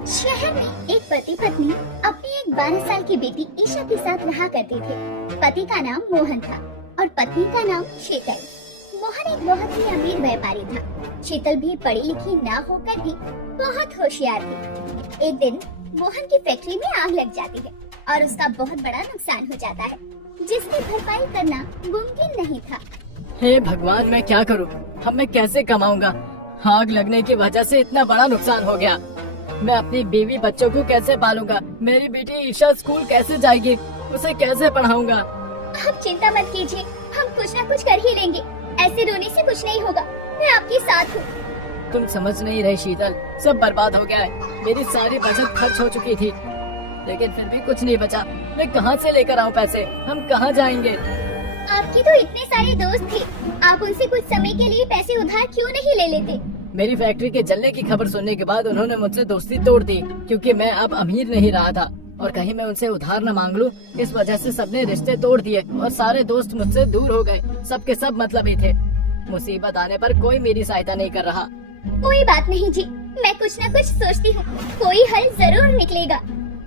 शहर में एक पति पत्नी अपनी एक 12 साल की बेटी ईशा के साथ रहा करते थे। पति का नाम मोहन था और पत्नी का नाम शीतल। मोहन एक बहुत ही अमीर व्यापारी था। शीतल भी पढ़ी लिखी ना होकर भी बहुत होशियार थी। एक दिन मोहन की फैक्ट्री में आग लग जाती है और उसका बहुत बड़ा नुकसान हो जाता है, जिसकी भरपाई करना मुमकिन नहीं था। हे भगवान, मैं क्या करूं? अब मैं कैसे कमाऊंगा? आग लगने की वजह से इतना बड़ा नुकसान हो गया। मैं अपनी बीवी बच्चों को कैसे पालूंगा? मेरी बेटी ईशा स्कूल कैसे जाएगी? उसे कैसे पढ़ाऊंगा? आप चिंता मत कीजिए, हम कुछ न कुछ कर ही लेंगे। ऐसे रोने से कुछ नहीं होगा, मैं आपके साथ हूँ। तुम समझ नहीं रही शीतल, सब बर्बाद हो गया है। मेरी सारी बचत खर्च हो चुकी थी, लेकिन फिर भी कुछ नहीं बचा। मैं कहाँ से लेकर आऊँ पैसे? हम कहाँ जाएंगे? आपके तो इतने सारे दोस्त थे, आप उनसे कुछ समय के लिए पैसे उधार क्यों नहीं ले लेते? मेरी फैक्ट्री के जलने की खबर सुनने के बाद उन्होंने मुझसे दोस्ती तोड़ दी, क्योंकि मैं अब अमीर नहीं रहा था और कहीं मैं उनसे उधार न मांग लूं। इस वजह से सबने रिश्ते तोड़ दिए और सारे दोस्त मुझसे दूर हो गए। सबके सब मतलबी थे। मुसीबत आने पर कोई मेरी सहायता नहीं कर रहा। कोई बात नहीं जी, मैं कुछ न कुछ सोचती हूँ, कोई हल जरूर निकलेगा।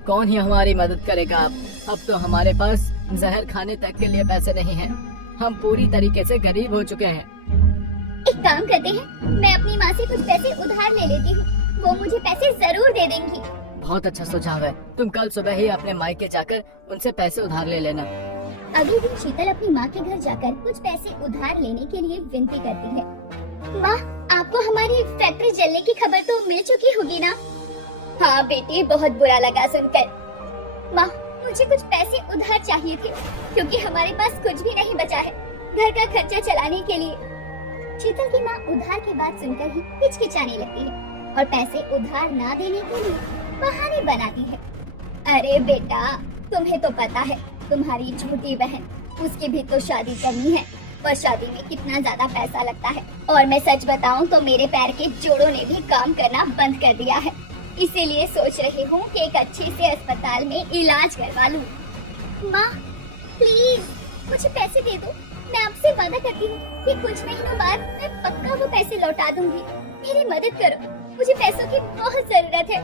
कौन ही हमारी मदद करेगा? अब तो हमारे पास जहर खाने तक के लिए पैसे नहीं हैं। हम पूरी तरीके से गरीब हो चुके हैं। एक काम करते हैं, मैं अपनी माँ से कुछ पैसे उधार ले लेती हूँ, वो मुझे पैसे जरूर दे देंगी। बहुत अच्छा सुझाव है। तुम कल सुबह ही अपने मायके जाकर उनसे पैसे उधार ले लेना। अगले दिन शीतल अपनी माँ के घर जाकर कुछ पैसे उधार लेने के लिए विनती करती है। माँ, आपको हमारी फैक्ट्री जलने की खबर तो मिल चुकी होगी ना? हाँ बेटी, बहुत बुरा लगा सुनकर। माँ, मुझे कुछ पैसे उधार चाहिए थे, क्योंकि हमारे पास कुछ भी नहीं बचा है घर का खर्चा चलाने के लिए। शीतल की माँ उधार की बात सुनकर ही हिचकिचाने लगती है और पैसे उधार ना देने के लिए बहाने बनाती है। अरे बेटा, तुम्हें तो पता है, तुम्हारी छोटी बहन, उसकी भी तो शादी करनी है और शादी में कितना ज्यादा पैसा लगता है। और मैं सच बताऊं तो मेरे पैर के जोड़ों ने भी काम करना बंद कर दिया है। इसीलिए सोच रही हूँ कि एक अच्छे से अस्पताल में इलाज करवा लूं। माँ प्लीज मुझे पैसे दे दो, मैं आपसे वादा करती हूँ कि कुछ महीनों बाद मैं पक्का वो पैसे लौटा दूंगी। मेरी मदद करो, मुझे पैसों की बहुत जरूरत है।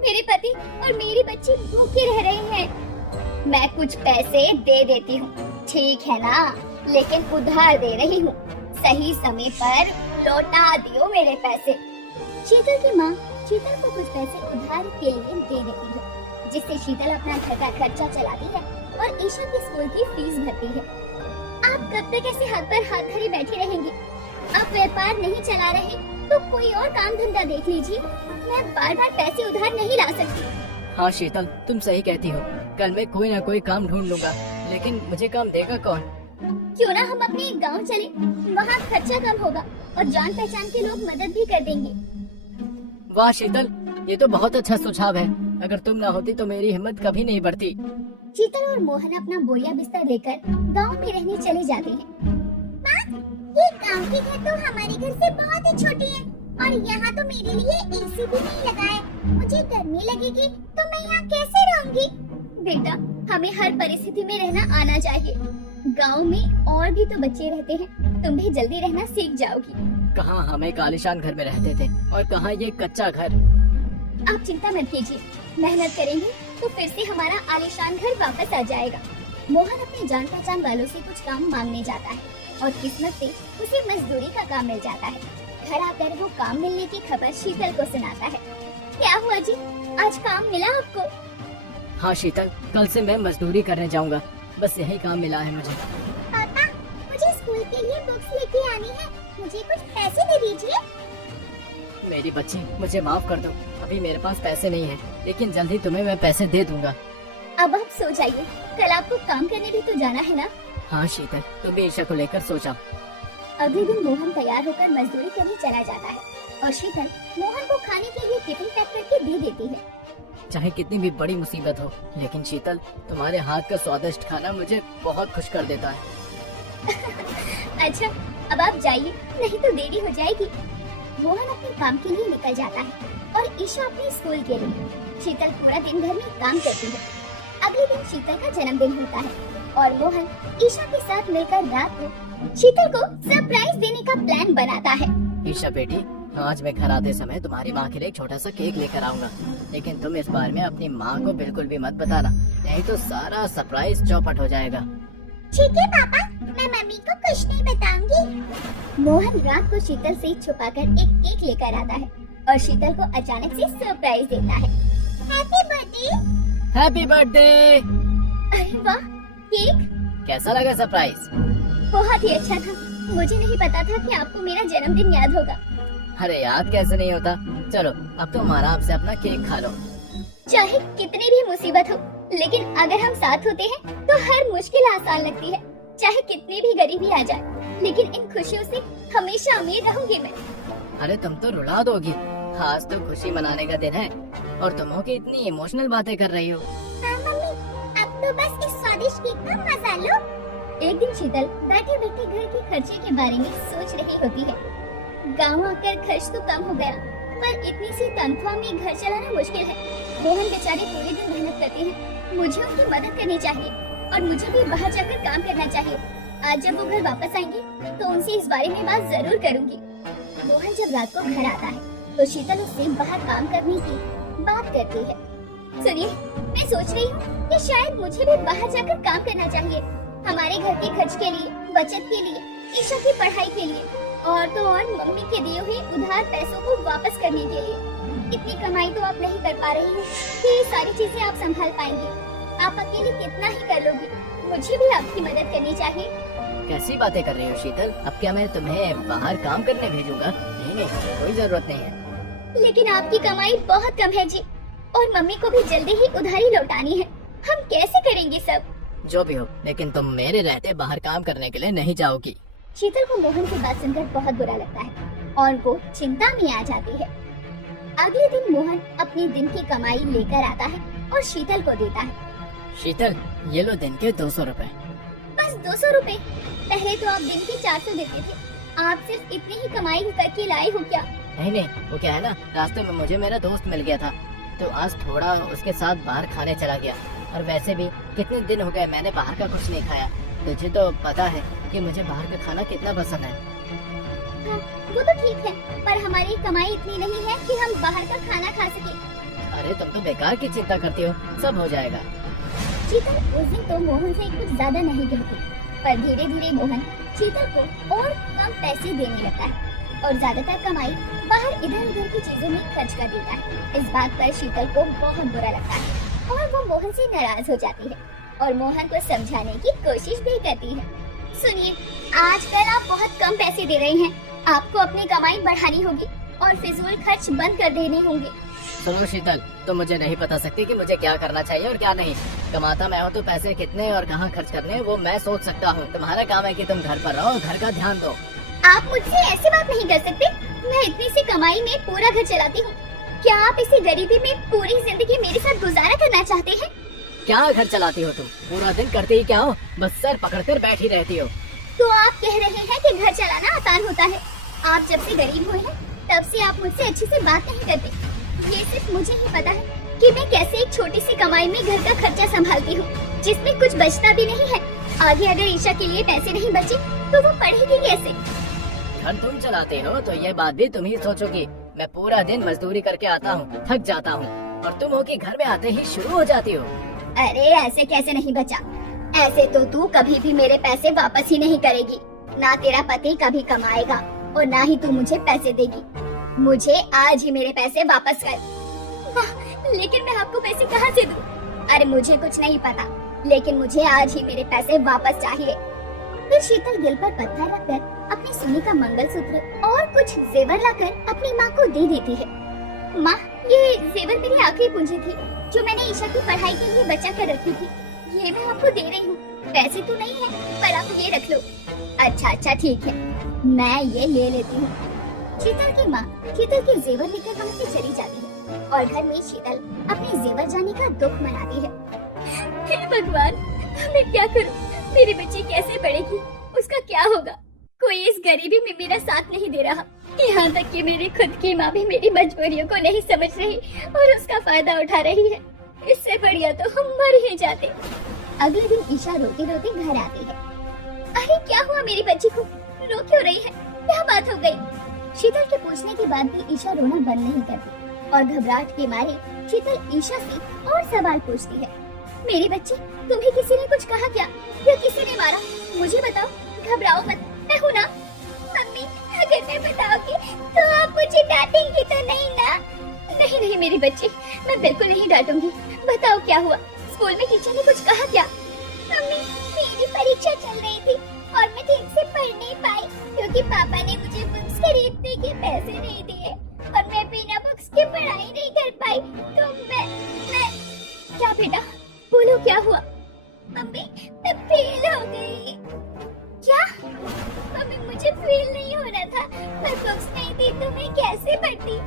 मेरे पति और मेरी बच्ची भूखे रह रहे हैं। मैं कुछ पैसे दे देती हूँ, ठीक है ना? लेकिन उधार दे रही हूँ, सही समय पर लौटा दियो मेरे पैसे। शीतल की माँ शीतल को कुछ पैसे उधार के लिए दे देती है, जिससे शीतल अपना घर का खर्चा चलाती है और ईशा की स्कूल की फीस भरती है। आप कब तक ऐसे हाथ पर हाथ धरे बैठे रहेंगे? आप व्यापार नहीं चला रहे तो कोई और काम धंधा देख लीजिए। मैं बार बार पैसे उधार नहीं ला सकती। हाँ शीतल, तुम सही कहती हो। कल मैं कोई ना कोई काम ढूंढ लूंगा, लेकिन मुझे काम देगा कौन? क्यों ना हम अपने गांव चले, वहाँ खर्चा कम होगा और जान पहचान के लोग मदद भी कर देंगे। वाह शीतल, ये तो बहुत अच्छा सुझाव है। अगर तुम ना होती तो मेरी हिम्मत कभी नहीं बढ़ती। शीतल और मोहन अपना बोरिया बिस्तर लेकर गांव में रहने चले जाते हैं। माँ, ये गांव के घर तो हमारे घर से बहुत ही छोटे हैं और यहाँ तो मेरे लिए एसी भी नहीं लगा है। मुझे गर्मी लगेगी तो मैं यहाँ कैसे रहूँगी? बेटा, हमें हर परिस्थिति में रहना आना चाहिए। गांव में और भी तो बच्चे रहते हैं, तुम भी जल्दी रहना सीख जाओगी। कहाँ हम एक आलीशान घर में रहते थे और कहाँ ये कच्चा घर। आप चिंता मत कीजिए, मेहनत करेंगे तो फिर से हमारा आलीशान घर वापस आ जाएगा। मोहन अपने जान पहचान वालों से कुछ काम मांगने जाता है और किस्मत से उसे मजदूरी का काम मिल जाता है। घर आकर वो काम मिलने की खबर शीतल को सुनाता है। क्या हुआ जी, आज काम मिला आपको? हाँ शीतल, कल से मैं मजदूरी करने जाऊंगा। बस यही काम मिला है मुझे। पापा, मुझे स्कूल के लिए बुक्स लेके आनी है, मुझे कुछ पैसे दे दीजिए। मेरी बच्ची, मुझे माफ कर दो, अभी मेरे पास पैसे नहीं है, लेकिन जल्दी तुम्हें मैं पैसे दे दूंगा। अब आप सो जाइए, कल आपको काम करने भी तो जाना है ना? हाँ शीतल, तुम भी ईशा को लेकर सो जाओ। अगले दिन मोहन तैयार होकर मजदूरी करने चला जाता है और शीतल मोहन को खाने के लिए टिफिन पैक करके दे देती है। चाहे कितनी भी बड़ी मुसीबत हो, लेकिन शीतल, तुम्हारे हाथ का स्वादिष्ट खाना मुझे बहुत खुश कर देता है। अच्छा, अब आप जाइए, नहीं तो देरी हो जाएगी। मोहन अपने काम के लिए निकल जाता है और ईशा अपने स्कूल के लिए। शीतल पूरा दिन घर में काम करती है। अगले दिन शीतल का जन्मदिन होता है और मोहन ईशा के साथ मिलकर रात को शीतल को सरप्राइज देने का प्लान बनाता है। ईशा बेटी, आज मैं घर आते समय तुम्हारी माँ के लिए एक छोटा सा केक लेकर आऊंगा, लेकिन तुम इस बारे में अपनी माँ को बिल्कुल भी मत बताना, नहीं तो सारा सरप्राइज चौपट हो जाएगा। ठीक है पापा, मैं मम्मी को कुछ नहीं बताऊंगी। मोहन रात को शीतल से छुपाकर एक केक लेकर आता है और शीतल को अचानक से सरप्राइज देता है। Happy birthday. Happy birthday. अरे वाह, केक कैसा लगा सरप्राइज? बहुत ही अच्छा था। मुझे नहीं पता था कि आपको मेरा जन्मदिन याद होगा। अरे याद कैसे नहीं होता। चलो अब तुम आराम से अपना केक खा लो। चाहे कितनी भी मुसीबत हो, लेकिन अगर हम साथ होते हैं तो हर मुश्किल आसान लगती है। चाहे कितनी भी गरीबी आ जाए, लेकिन इन खुशियों से हमेशा अमीर रहूंगी मैं। अरे तुम तो रुला दोगी। आज तो खुशी मनाने का दिन है और तुम हो कि इतनी इमोशनल बातें कर रही हो। हाँ मम्मी, अब तो बस इस स्वादिष्ट केक का मजा लो। एक दिन शीतल बैठे बैठे घर के खर्चे के बारे में सोच रही होती है। गाँव आकर खर्च तो कम हो गया, पर इतनी सी तनख्वाह में घर चलाना मुश्किल है। मोहन बेचारे पूरे दिन मेहनत करते हैं, मुझे उनकी मदद करनी चाहिए और मुझे भी बाहर जाकर काम करना चाहिए। आज जब वो घर वापस आएंगे तो उनसे इस बारे में बात जरूर करूंगी। मोहन जब रात को घर आता है तो शीतल उससे बाहर काम करने की बात करती है। सुनिए, मैं सोच रही हूँ कि शायद मुझे भी बाहर जाकर काम करना चाहिए, हमारे घर के खर्च के लिए, बचत के लिए, ईशा की पढ़ाई के लिए और तो और मम्मी के दिए हुए उधार पैसों को वापस करने के लिए। इतनी कमाई तो आप नहीं कर पा रही हैं कि ये सारी चीजें आप संभाल पाएंगी। आप अकेले कितना ही कर लोगी, मुझे भी आपकी मदद करनी चाहिए। कैसी बातें कर रही हो शीतल? अब क्या मैं तुम्हें बाहर काम करने भेजूंगा? नहीं, कोई जरूरत नहीं है। लेकिन आपकी कमाई बहुत कम है जी, और मम्मी को भी जल्दी ही उधारी लौटानी है। हम कैसे करेंगे सब? जो भी हो, लेकिन तुम मेरे रहते बाहर काम करने के लिए नहीं जाओगी। शीतल को मोहन की बात सुनकर बहुत बुरा लगता है और वो चिंता में आ जाती है। अगले दिन मोहन अपने दिन की कमाई लेकर आता है और शीतल को देता है। शीतल, ये लो दिन के 200 रुपए। बस 200 रुपए? पहले तो आप दिन के 400 देते थे। आप सिर्फ इतनी ही कमाई करके लाए हो क्या? नहीं, वो क्या है ना, रास्ते में मुझे मेरा दोस्त मिल गया था, तो आज थोड़ा उसके साथ बाहर खाने चला गया। और वैसे भी कितने दिन हो गए मैंने बाहर का कुछ नहीं खाया। तुझे तो पता है कि मुझे बाहर का खाना कितना पसंद है। हाँ, वो तो ठीक है, पर हमारी कमाई इतनी नहीं है कि हम बाहर का खाना खा सके। अरे तुम तो बेकार की चिंता करती हो, सब हो जाएगा। शीतल उस दिन तो मोहन से कुछ ज्यादा नहीं कहती, पर धीरे धीरे मोहन शीतल को और कम पैसे देने लगता है और ज्यादातर कमाई बाहर इधर उधर की चीजों में खर्च कर देता है। इस बात पर शीतल को बहुत बुरा लगता है और वो मोहन से नाराज हो जाती है और मोहन को समझाने की कोशिश भी करती है। सुनिए, आजकल आप बहुत कम पैसे दे रहे हैं, आपको अपनी कमाई बढ़ानी होगी और फिजूल खर्च बंद कर देने होंगे। सुनो शीतल, तुम मुझे नहीं बता सकती कि मुझे क्या करना चाहिए और क्या नहीं। कमाता मैं हूँ तो पैसे कितने और कहाँ खर्च करने वो मैं सोच सकता हूँ। तुम्हारा काम है कि तुम घर पर रहो, घर का ध्यान दो। आप मुझसे ऐसी बात नहीं कर सकते। मैं इतनी सी कमाई में पूरा घर चलाती हूँ। क्या आप इसी गरीबी में पूरी जिंदगी मेरे साथ गुजारा करना चाहते हैं? क्या घर चलाती हो तुम? पूरा दिन करते ही क्या हो, बस सर पकड़कर बैठी रहती हो। तो आप कह रहे हैं कि घर चलाना आसान होता है? आप जब से गरीब हुए हैं तब से आप मुझसे अच्छे से बात नहीं करते। ये सिर्फ मुझे ही पता है कि मैं कैसे एक छोटी सी कमाई में घर का खर्चा संभालती हूँ, जिसमें कुछ बचता भी नहीं है। आगे अगर ईशा के लिए पैसे नहीं बचे तो वो पढ़ेगी कैसे? घर तुम चलाते हो तो ये बात भी तुम ही सोचोगी। मैं पूरा दिन मजदूरी करके आता हूँ, थक जाता हूँ, और तुम हो कि घर में आते ही शुरू हो जाती हो। अरे ऐसे कैसे नहीं बचा? ऐसे तो तू कभी भी मेरे पैसे वापस ही नहीं करेगी। ना तेरा पति कभी कमाएगा और ना ही तू मुझे पैसे देगी। मुझे आज ही मेरे पैसे वापस कर। लेकिन मैं आपको पैसे कहाँ से दूँ? अरे मुझे कुछ नहीं पता, लेकिन मुझे आज ही मेरे पैसे वापस चाहिए। फिर शीतल दिल पर पत्थर रखकर अपने सोने का मंगलसूत्र और कुछ जेवर लाकर अपनी माँ को दे देती है। माँ, ये जेवर मेरी आखिरी पूंजी थी जो मैंने ईशा की पढ़ाई के लिए बचा कर रखी थी। ये मैं आपको दे रही हूँ। पैसे तो नहीं है, पर आप ये रख लो। अच्छा ठीक है, मैं ये ले लेती हूँ। शीतल की माँ शीतल के जेवर लेकर वहाँ से चली जाती है और घर में शीतल अपने जेवर जाने का दुख मनाती है। हे भगवान, मैं क्या करूँ? मेरी बच्ची कैसे पढ़ेगी? उसका क्या होगा? कोई इस गरीबी में मेरा साथ नहीं दे रहा। यहाँ तक कि मेरी खुद की माँ भी मेरी मजबूरियों को नहीं समझ रही और उसका फायदा उठा रही है। इससे बढ़िया तो हम मर ही जाते। अगले दिन ईशा रोती रोती घर आती है। अरे क्या हुआ मेरी बच्ची को? रो क्यों रही है? क्या बात हो गई? शीतल के पूछने के बाद भी ईशा रोना बंद नहीं करती और घबराहट के मारे शीतल ईशा से और सवाल पूछती है। मेरी बच्ची, तुम्हें किसी ने कुछ कहा क्या या किसी ने मारा? मुझे बताओ, घबराओ मत, मैं हूँ ना। मम्मी, अगर मैं बताऊंगी तो आप मुझे डांटेंगी तो नहीं ना? नहीं नहीं मेरी बच्ची, मैं बिल्कुल नहीं डांटूंगी। बताओ क्या हुआ? स्कूल में टीचर ने कुछ कहा क्या? मम्मी, मेरी परीक्षा चल रही थी और मैं ठीक से पढ़ नहीं पाई क्योंकि पापा ने मुझे बुक्स खरीदने के पैसे नहीं दिए और मैं बिना बुक्स के पढ़ाई नहीं कर पाई। तो मैं क्या बेटा, बोलो क्या हुआ? मम्मी, मैं फेल हो गई। क्या? मम्मी, मुझे फेल नहीं होना था, पर बुक्स नहीं थी तो मैं कैसे पढ़ती?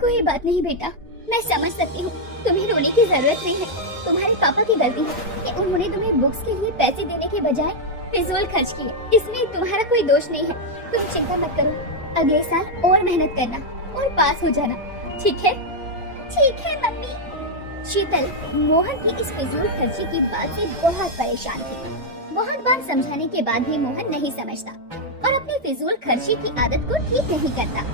कोई बात नहीं बेटा, मैं समझ सकती हूँ, तुम्हें रोने की जरूरत नहीं है। तुम्हारे पापा की गलती है कि उन्होंने तुम्हें बुक्स के लिए पैसे देने के बजाय फिजूल खर्च किए। इसमें तुम्हारा कोई दोष नहीं है। तुम चिंता मत करो, अगले साल और मेहनत करना और पास हो जाना, ठीक है? ठीक है मम्मी। शीतल मोहन की इस फिजूल खर्ची की बात से बहुत परेशान थी। बहुत बार समझाने के बाद भी मोहन नहीं समझता और अपनी फिजूल खर्ची की आदत को ठीक नहीं करता।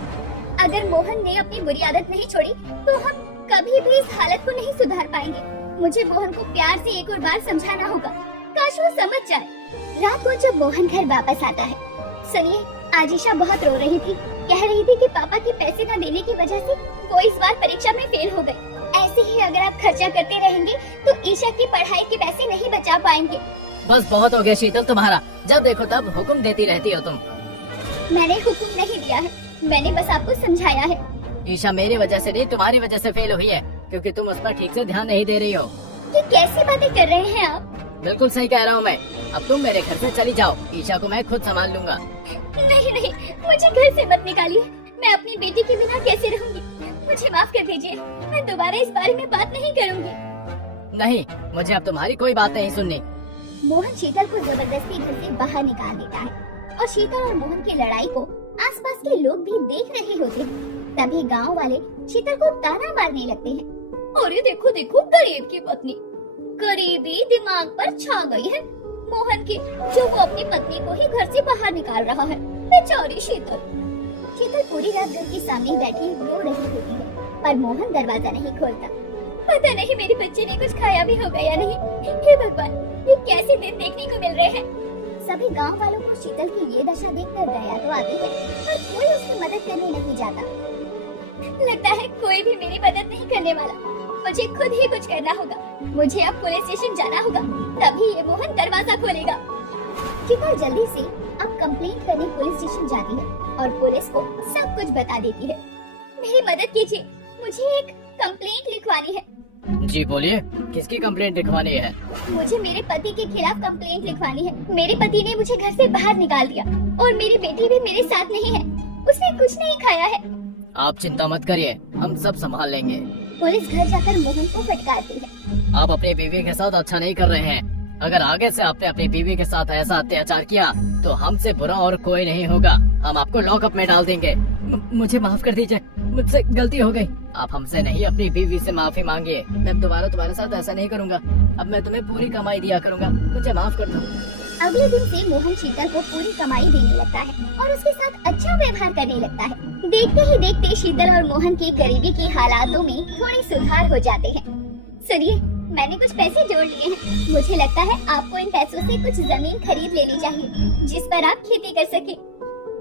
अगर मोहन ने अपनी बुरी आदत नहीं छोड़ी तो हम कभी भी इस हालत को नहीं सुधार पाएंगे। मुझे मोहन को प्यार से एक और बार समझाना होगा, काश वो समझ जाए। रात को जब मोहन घर वापस आता है, सुनिए, आज ईशा बहुत रो रही थी। कह रही थी कि पापा के पैसे न देने की वजह से वो इस बार परीक्षा में फेल हो गई। ऐसे ही अगर आप खर्चा करते रहेंगे तो ईशा की पढ़ाई के पैसे नहीं बचा पाएंगे। बस बहुत हो गया शीतल तुम्हारा, जब देखो तब हुक्म देती रहती हो तुम। मैंने हुक्म नहीं दिया है, मैंने बस आपको समझाया है। ईशा मेरी वजह से नहीं, तुम्हारी वजह से फेल हुई है क्योंकि तुम उस पर ठीक से ध्यान नहीं दे रही हो। ये कैसी बातें कर रहे हैं आप? बिल्कुल सही कह रहा हूँ मैं। अब तुम मेरे घर से चली जाओ, ईशा को मैं खुद संभाल लूंगा। नहीं नहीं, मुझे घर से मत निकालिए। मैं अपनी बेटी के बिना कैसे रहूंगी? मुझे माफ कर दीजिए, मैं दोबारा इस बारे में बात नहीं करूंगी। नहीं, मुझे अब तुम्हारी कोई बात नहीं सुननी। मोहन शीतल को जबरदस्ती घर से बाहर निकाल देता है और शीतल और मोहन की लड़ाई को आसपास के लोग भी देख रहे होते हैं। तभी गांव वाले शीतल को ताना मारने लगते हैं। अरे देखो देखो, गरीब की पत्नी, गरीबी दिमाग पर छा गई है मोहन की, जो वो अपनी पत्नी को ही घर से बाहर निकाल रहा है। बेचारी शीतल। शीतल पूरी रात घर के सामने बैठी रो रही होती है, पर मोहन दरवाजा नहीं खोलता। पता नहीं मेरे बच्चे ने कुछ खाया भी होगा या नहीं। हे भगवान, ये कैसे दिन देखने को मिल रहे हैं। सभी गांव वालों को शीतल की ये दशा देखकर दया तो आती है, पर कोई उसकी मदद करने नहीं जाता। लगता है कोई भी मेरी मदद नहीं करने वाला। मुझे खुद ही कुछ करना होगा। मुझे अब पुलिस स्टेशन जाना होगा, तभी ये मोहन दरवाजा खोलेगा। शीतल जल्दी से अब कंप्लेंट करने पुलिस स्टेशन जाती है और पुलिस को सब कुछ बता देती है। मेरी मदद कीजिए, मुझे एक कंप्लेंट लिखवानी है। जी बोलिए, किसकी कंप्लेंट लिखवानी है? मुझे मेरे पति के खिलाफ कंप्लेंट लिखवानी है। मेरे पति ने मुझे घर से बाहर निकाल दिया और मेरी बेटी भी मेरे साथ नहीं है। उसने कुछ नहीं खाया है। आप चिंता मत करिए, हम सब संभाल लेंगे। पुलिस घर जाकर मोहन को फटकारती है। आप अपनी बीवी के साथ अच्छा नहीं कर रहे हैं। अगर आगे से आपने अपनी बीवी के साथ ऐसा अत्याचार किया तो हमसे बुरा और कोई नहीं होगा। हम आपको लॉकअप में डाल देंगे। मुझे माफ कर दीजिए, मुझसे गलती हो गई। आप हमसे नहीं, अपनी बीवी से माफी मांगिए। मैं दोबारा तुम्हारे साथ ऐसा नहीं करूँगा। अब मैं तुम्हें पूरी कमाई दिया करूँगा, मुझे माफ कर दो। अगले दिन से मोहन शीतल को पूरी कमाई देने लगता है और उसके साथ अच्छा व्यवहार करने लगता है। देखते ही देखते शीतल और मोहन की गरीबी की हालातों में थोड़ी सुधार हो जाते हैं। सुनिए, मैंने कुछ पैसे जोड़ लिए हैं। मुझे लगता है आपको इन पैसों से कुछ जमीन खरीद लेनी चाहिए जिस पर आप खेती कर सके।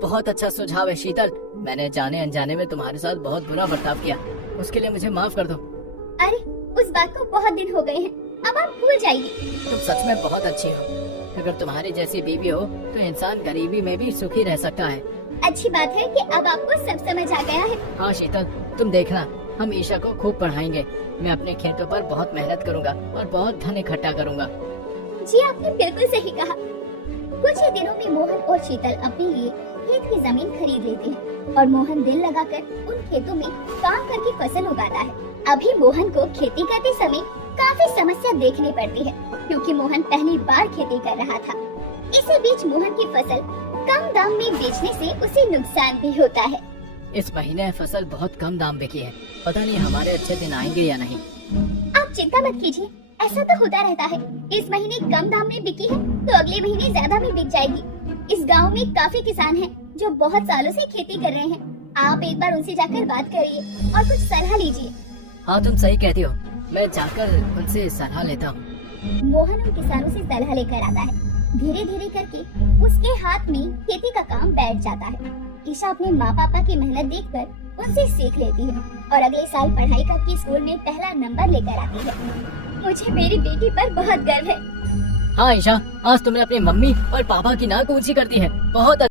बहुत अच्छा सुझाव है शीतल। मैंने जाने अनजाने में तुम्हारे साथ बहुत बुरा बर्ताव किया, उसके लिए मुझे माफ कर दो। अरे उस बात को बहुत दिन हो गए हैं, अब आप भूल जाइए। तुम सच में बहुत अच्छी हो। अगर तुम्हारी जैसी बीवी हो तो इंसान गरीबी में भी सुखी रह सकता है। अच्छी बात है कि अब आपको सब समझ आ गया है। हाँ शीतल, तुम देखना, हम ईशा को खूब पढ़ाएंगे। मैं अपने खेतों पर बहुत मेहनत करूँगा और बहुत धन इकट्ठा करूँगा। जी आपने बिल्कुल सही कहा। कुछ ही दिनों में मोहन और शीतल अपने लिए खेत की जमीन खरीद लेते हैं और मोहन दिल लगाकर उन खेतों में काम करके फसल उगाता है। अभी मोहन को खेती करते समय काफी समस्या देखनी पड़ती है क्योंकि मोहन पहली बार खेती कर रहा था। इसी बीच मोहन की फसल कम दाम में बेचने से उसे नुकसान भी होता है। इस महीने फसल बहुत कम दाम बिकी है, पता नहीं हमारे अच्छे दिन आएंगे या नहीं। आप चिंता मत कीजिए, ऐसा तो होता रहता है। इस महीने कम दाम में बिकी है तो अगले महीने ज्यादा में बिक जाएगी। इस गांव में काफी किसान हैं जो बहुत सालों से खेती कर रहे हैं। आप एक बार उनसे जाकर बात करिए और कुछ सलाह लीजिए। हाँ तुम सही कहती हो, मैं जाकर उनसे सलाह लेता हूँ। मोहन उन किसानों से सलाह लेकर आता है। धीरे धीरे करके उसके हाथ में खेती का काम बैठ जाता है। ईशा अपने माँ पापा की मेहनत देखकर उनसे सीख लेती है और अगले साल पढ़ाई करके स्कूल में पहला नंबर लेकर आती है। मुझे मेरी बेटी पर बहुत गर्व है। हाँ ईशा, आज तुमने अपनी मम्मी और पापा की नाक ऊंची कर दी है। बहुत